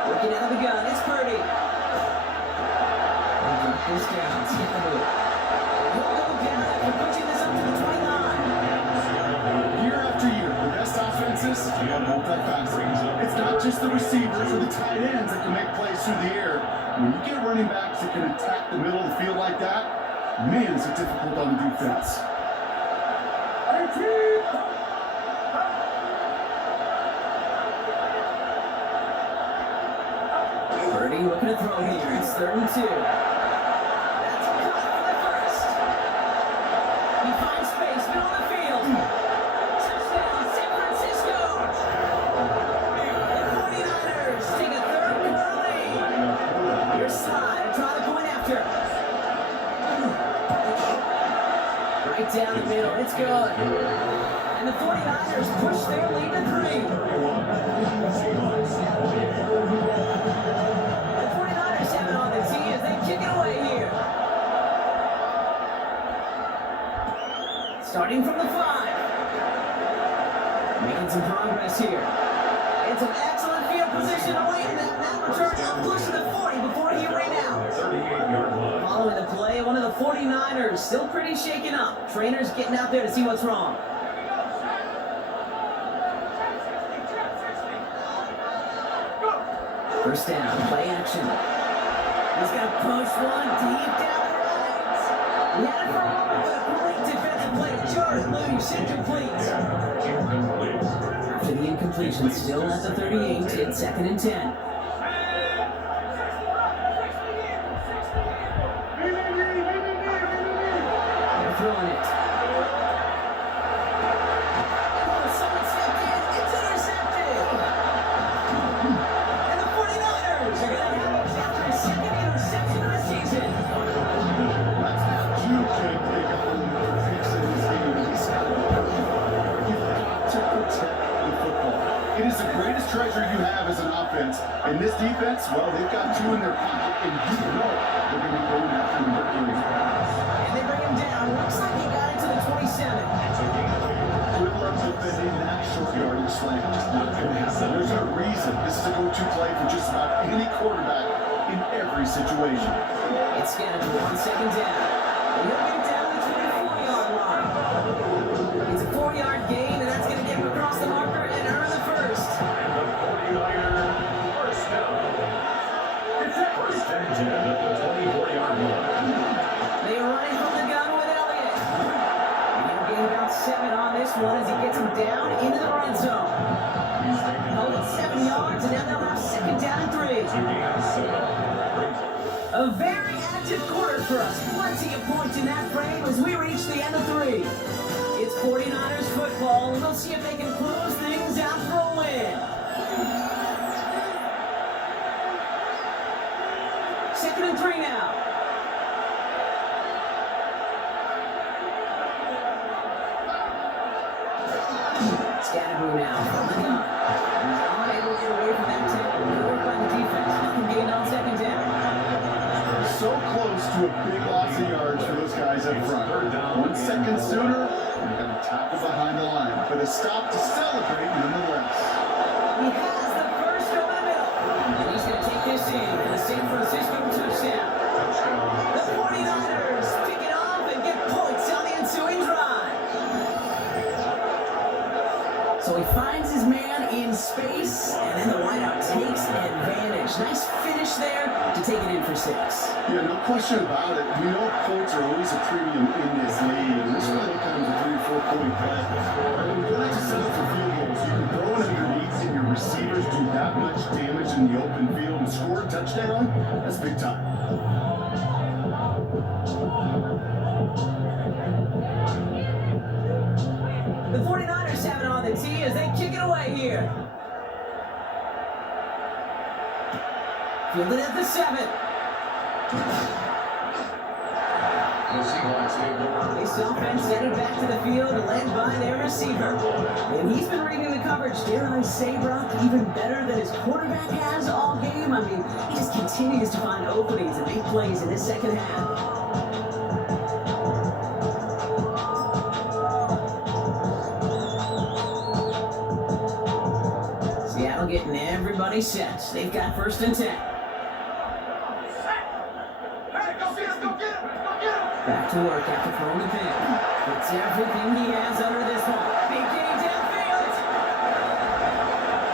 Looking out of the gun, it's Purdy. They drop this down, skip the boot. He'll go down after pushing this up to the 29. Year after year, the best offenses are multifaceted. It's not just the receivers or the tight ends that can make plays through the air. When you get running backs that can attack the middle of the field like that, man, is it difficult on the defense. Purdy looking to throw here. It's 3rd and 2. That's caught for the first. He finds space, middle of the field. Touchdown, San Francisco. The 49ers take a third quarter lead. Here's Slide, try to point after. Right down the middle, it's good. And the 49ers push their lead to 3. The 49ers have it on the tee as they kick it away here. Starting from the 5. Making some progress here. It's an excellent field position awaiting that return up close to the 40 before he ran out. 38-yard line. Following the play, one of the 49ers still pretty shaken up. Trainers getting out there to see what's wrong. First down, play action. He's got to push one deep down the right. He had it for a moment, but a great defensive play. Jordan loose, incomplete. After the incompletion, still at the 38, it's 2nd and 10. They're throwing it. Oh, someone stepped in. It's intercepted. And the 49ers are going to have it after his 2nd interception of the season. That's not Juke can't pick up on the picks in this game. You've got to protect the football. It is the greatest treasure you have as an offense. And this defense, well, they've got 2 in their pocket, and you know they're going to be going after the Mercury. And they bring him down. Looks like he got it to the 27. Good luck defending that short yardage slant. Just not going to happen. There's no reason. This is a go-to play for just about any quarterback in every situation. It's scattered to 1 second down. And he'll get it down to the 24-yard line. It's a 4-yard gain, and that's going to get him across the marker and earn the first. And the 49er first down. First and 10 at the 24-yard line. They are running from the gun with Elliott. And he'll gain about 7 on this one as he gets him down into the red zone. Held at 7 yards, and now they'll have 2nd down and 3. A very active quarter for us. Plenty of points in that frame as we reach the end of 3. It's 49ers football, and we'll see if they can close things out for a win. 2nd and 3 now. Scatterboo now from the gun. He's unable to get away from that tackle. Good work by the defense. Nothing gained on 2nd down. So close to a big loss of yards for those guys up front. 1 second sooner, and they're going to tackle behind the line. But a stop to celebrate nonetheless. He has the first over the middle. And he's going to take this in for the San Francisco touchdown. The 49ers pick it off and get points on the ensuing drive. So he finds his man in space, and then the wideout takes advantage. Nice finish there to take it in for 6. Yeah, no question about it. We know points are always a premium in this league, and this really becomes a 3 or 4 point play. When you like to set up for field goals, you can throw it underneath, and your receivers do that much damage in the open field and score a touchdown. That's big time. The 49ers have it on the tee as they kick it away here. Fielded at the 7. This offense headed back to the field, led by their receiver. And he's been reading the coverage, dare I say, Brock, even better than his quarterback has all game. I mean, he just continues to find openings and big plays in this second half. Seattle getting everybody set. They've got 1st and 10. Back to work after throwing the pin. It's everything he has under this one. Big game downfield.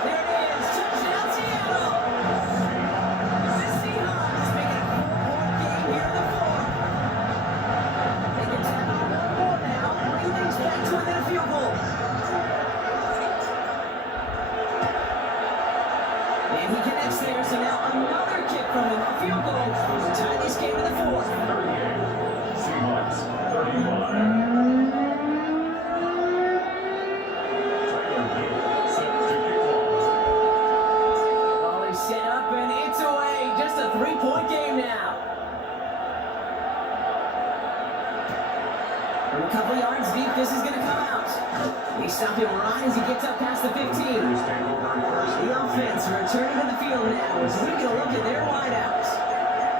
There it is. Touchdown, Seattle. The Seahawks make it a 4-point game here in the 4th. They can tap on 1 more now. Bring things back to within a field goal. And he connects there, so now another kick from him. A field goal to tie this game in the 4th. Seahawks 35. Tyler Hill set to kick off. Ball is set up and it's away. Just a 3-point game now. From a couple yards deep, this is going to come out. They stop him right as he gets up past the 15. The offense returning to the field now as we get a look at their wideouts.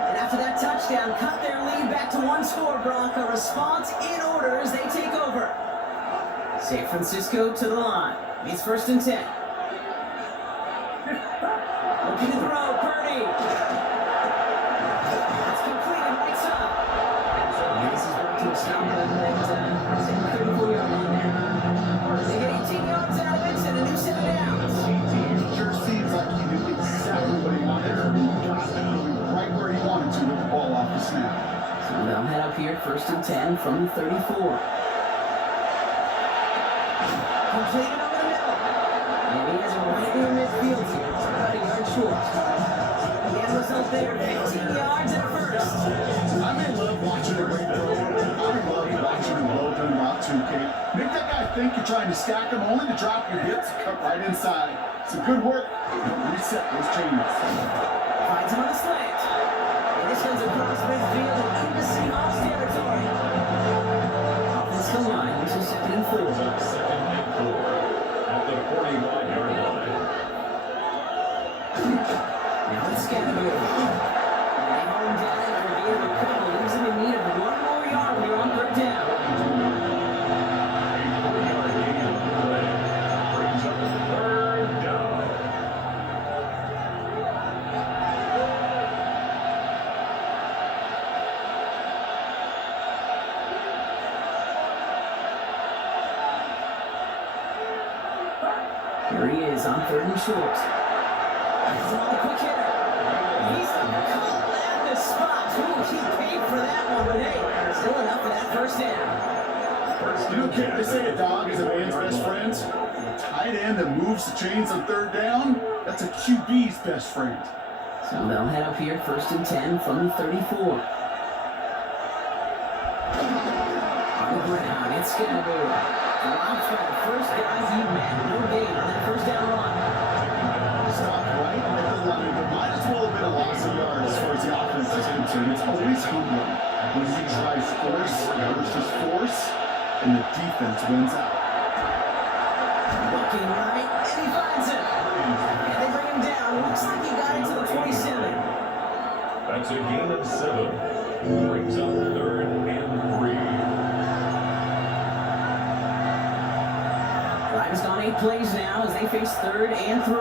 And after that touchdown, cut their lead back to 1 score, Brock. A response in order as they take over. San Francisco to the line. It's 1st and 10. Looking to throw, Purdy. That's completed right side. And this is brought to a stop at the 34-yard line now. They get 18 yards out of it and a new set of downs. It sure seems like he knew exactly what he wanted, and he got it right where he wanted to with the ball off the snap. So they'll head up here, 1st and 10 from the 34. Completed over the middle. And he has it right near midfield here. It's about a yard short. The end result there, 15 yards at 1st. I may love watching a great throw, but I love watching a well done route too, Kate. Make that guy think you're trying to stack him, only to drop your hips, cut right inside. Some good work. Reset those chains. Finds him on the slant. And this one's across midfield and into Seahawks territory. Offensive line, this is 2nd and 4. Second and 4 at the 41-yard line. Now it's Scattergood. And they hold him down after a game of a couple. Leaves him in need of 1 more yard here on 3rd down. A 4-yard gain on the play. Brings up 3rd down. Here he is on 3rd and short. He's another quick hitter. He's caught at the spot. Ooh, he paid for that one, but hey, still enough for that 1st down. You know, Kate, they say a dog is a man's best friend. A tight end that moves the chains on 3rd down, that's a QB's best friend. So they'll head up here, 1st and 10 from the 34. On the ground, it's Scattergood. Drops by the first guy he met. No gain on that 1st down run. Stop right at the line, but might as well have been a loss of yards as far as the offense is concerned. It's always humbling when he tries force versus force, and the defense wins out. Looking right, and he finds it. And they bring him down. Looks like he got it to the 27. That's a gain of 7. Brings up 3rd and 3. Drive has gone 8 plays now as they face 3rd and 3.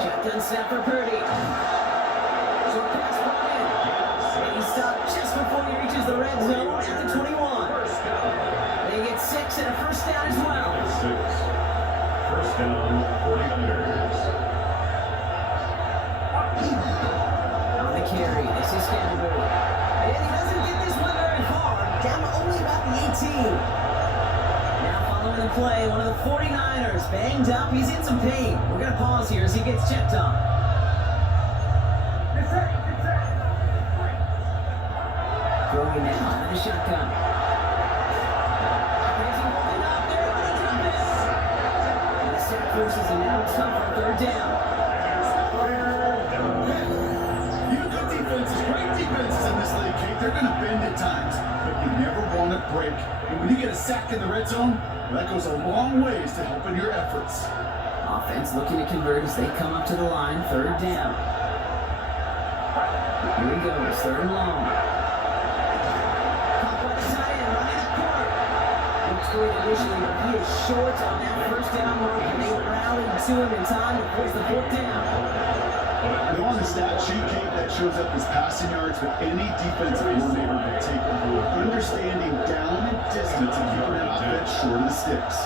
Shotgun snap for Purdy. Short pass brought in. And he stopped just before he reaches the red zone at the 21. First down. First down, 49ers. On the carry, this is Scandaloo. And he doesn't get this one very far, down to only about the 18. Now following the play, one of the 49ers banged up. He's in some pain. We're going to pause here as he gets checked on. Throwing now out of the shotgun. Crazy holding up there, but he dropped it. And the sack forces him now tough for third down. Even good defenses, great defenses in this league, Kate, they're going to bend at times, but you never want to break. And when you get a sack in the red zone, that goes a long ways to helping your efforts. Offense looking to convert as they come up to the line, third down. Here he goes, third and long. Caught by the tight end, running the court. Looks great initially, but he is short on that first down mark, and they rallied to him in time to force the fourth down. Now on the stat sheet, Kate, that shows up as passing yards, but any defensive coordinator will take understanding down and distance and keeping that offense short of the sticks.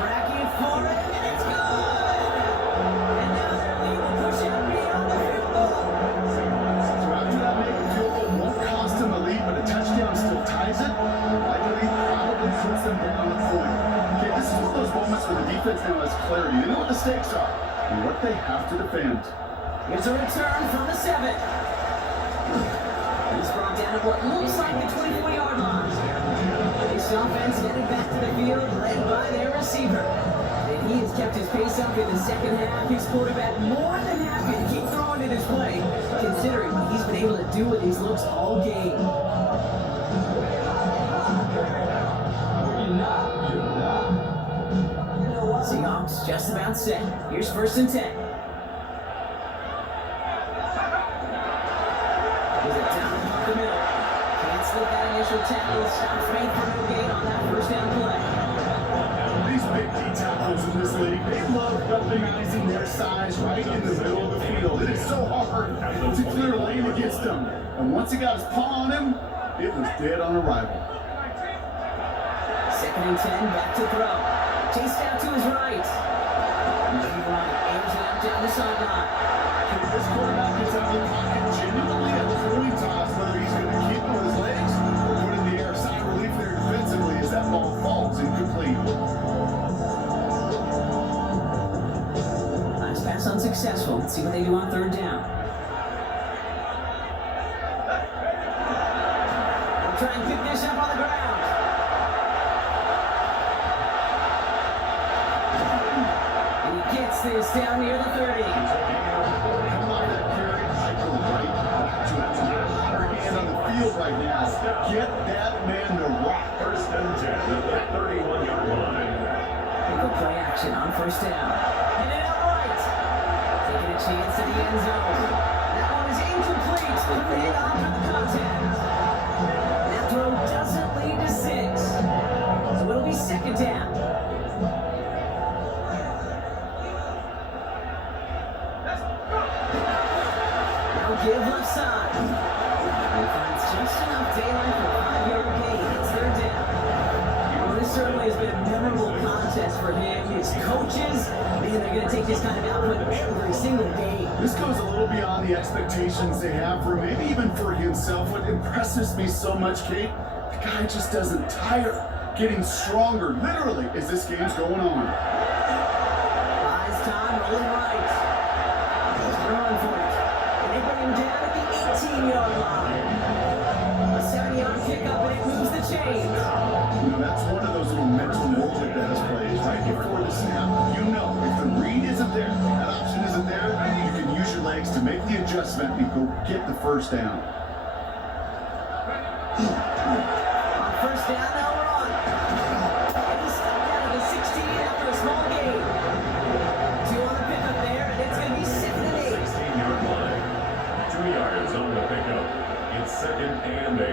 Tracking for it, and it's good! And now they're leaving, pushing beyond the field goal. So after that making field goal won't cost them a lead, but a touchdown still ties it, likely probably puts them down a point. Okay, this is one of those moments where the defense now has clarity. They know what the stakes are and what they have to defend. Here's a return from the 7. He's brought down at what looks like the 24-yard line. This offense headed back to the field, led by their receiver. And he has kept his pace up in the second half. His quarterback more than happy to keep throwing in his play, considering what he's been able to do with these looks all game. Seahawks just about set. Here's first and 10. Is it down the middle? Can't slip that initial tackle. Stops made for no gain on that first down play. These big D tackles in this league, they love weaponizing their size right in the middle of the field. It is so hard to clear lane against them. And once he got his paw on him, it was dead on arrival. Second and 10, back to throw. Chased out to his right. Right, aims it out down the sideline. If this quarterback gets out of the pocket genuinely at the coin toss, whether he's going to keep it with his legs or put it in the air, sign of relief there defensively as that ball falls incomplete. Last pass unsuccessful. Let's see what they do on third down. They'll try and pick this up on the ground. Gets this down near the 30. Come on, that carry. I go right back to it. It's not hard hand on the field right now. Get that man to rock. First and 10 at the 31-yard line. Pick up play action on first down. And it out right. Taking a chance to the end zone. That one is incomplete. Put the hit on for the contact. That throw doesn't lead to 6. So it'll be second down. Give left side. He finds just enough daylight for a 5-yard gain. It's third down. Well, this certainly has been a memorable contest for him. His coaches, man, they're going to take this kind of output every single game. This goes a little beyond the expectations they have for him, maybe even for himself. What impresses me so much, Kate, the guy just doesn't tire. Getting stronger, literally, as this game's going on. Buys time, rolling right. He's throwing for it. They bring him down at the 18-yard line. A 7-yard pickup, and it moves the chains. You know, that's one of those little mental multi-pass plays right before the snap. You know, if the read isn't there, that option isn't there, you can use your legs to make the adjustment and go get the first down. On first down, they'll run. And he's stopped out of the 16 after a small gain. 2 on the pickup there, and it's going to be 7 and 8. 16-yard line. 2 yards on the pickup. It's second and 8.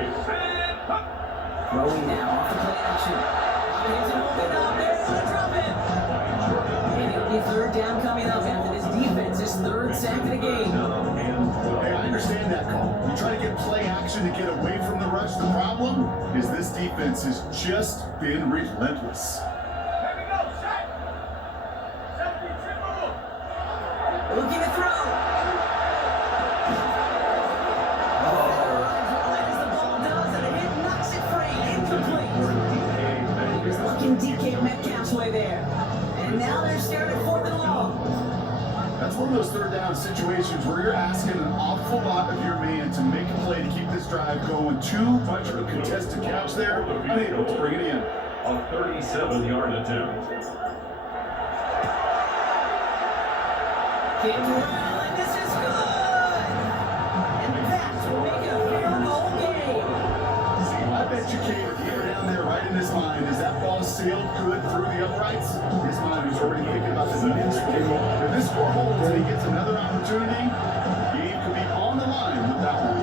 Throwing now off the play action. He's holding up there, going to drop it. And it'll be third down coming up after this defense's third sack of the game. Hey, I understand that call. You try to get play action to get away from the rush. The problem is this defense has just been relentless. Here we go, shot. going DK Metcalf's way there. And now they're staring at 4th and long. That's one of those third down situations where you're asking an awful lot of your man to make a play to keep this drive going. Too much of a contested catch there, unable to bring it in. A 37-yard attempt. Kicked around, this is good! And that's will make it a field goal game. I bet you, Kate, if you were down there right in his mind, is that ball sailed good through the uprights? His mind was already thinking about the next game. If this score holds and he gets another opportunity, the game could be on the line with that one.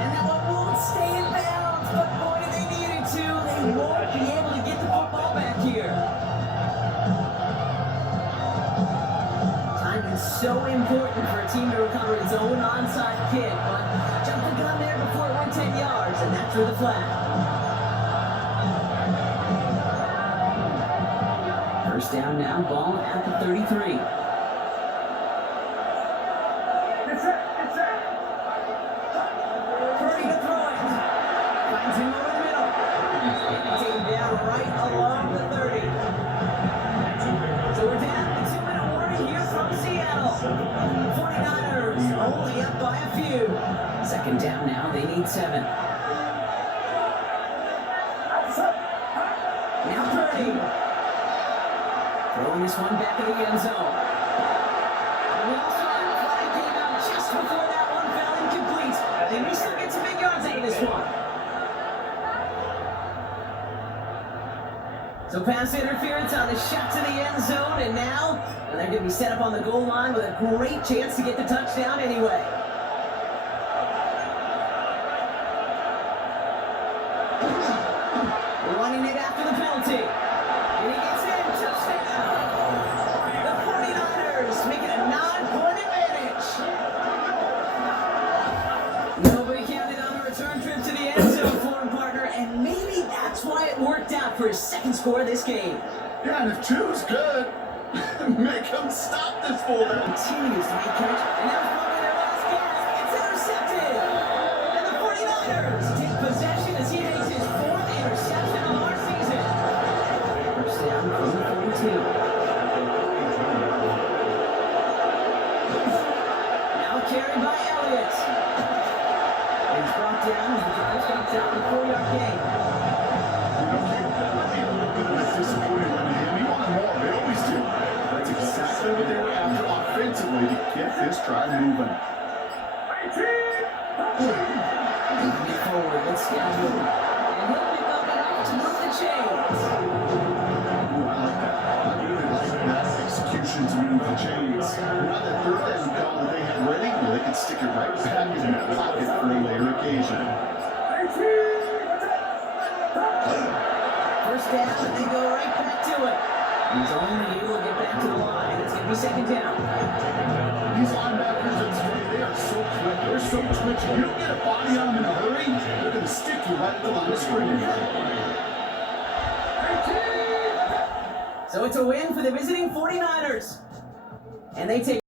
And that one won't stay in bounds, but boy, if they needed to, they won't be able to get the football back here. Time is so important for a team to recover its own onside kick, but jumped the gun there before it went 10 yards, and that's for the flag. First down now, ball at the 33. Purdy to throw it. Finds him over the middle. And taken down right along the 30. So we're down to 2-minute warning here from Seattle. 49ers only up by a few. Second down now, they need 7. Now Purdy. Throwing this one back in the end zone. And we also had a flag came out just before that one fell incomplete. They may still get some big yards out of this one. So pass interference on the shot to the end zone, and now they're going to be set up on the goal line with a great chance to get the touchdown anyway. Running it after the penalty. And he gets in, touchdown! The 49ers making a 9-point advantage. Nobody counted on a return trip to the end zone for him, partner, and maybe that's why it worked out for his second score of this game. Yeah, and if 2's good, make him stop this fool now. Continues to make catch, and that was probably their last gasp. It's intercepted! And the 49ers take possession as he makes his 4th interception of our season. First down from the 42. Now carried by Elliott. He's brought down as the drive stops out in the 4-yard gain. You know, Kate, that might be a little bit of a disappointing run to him. He wanted more. They always do. That's exactly what they were after offensively to get this drive moving. Moving it forward, let's schedule. And he'll pick up enough to move the chains. Ooh, I like that. I really like that execution to move the chains. Now that third down call that they had ready, well, they could stick it right back in their pocket for a later occasion. First down, and they go right back to it. He's only able to get back to the line. It's going to be second down. These linebackers in today, they are so quick, they're so twitchy. You don't get a body on them in a hurry, they're going to stick you right at the line of scrimmage. So it's a win for the visiting 49ers. And they take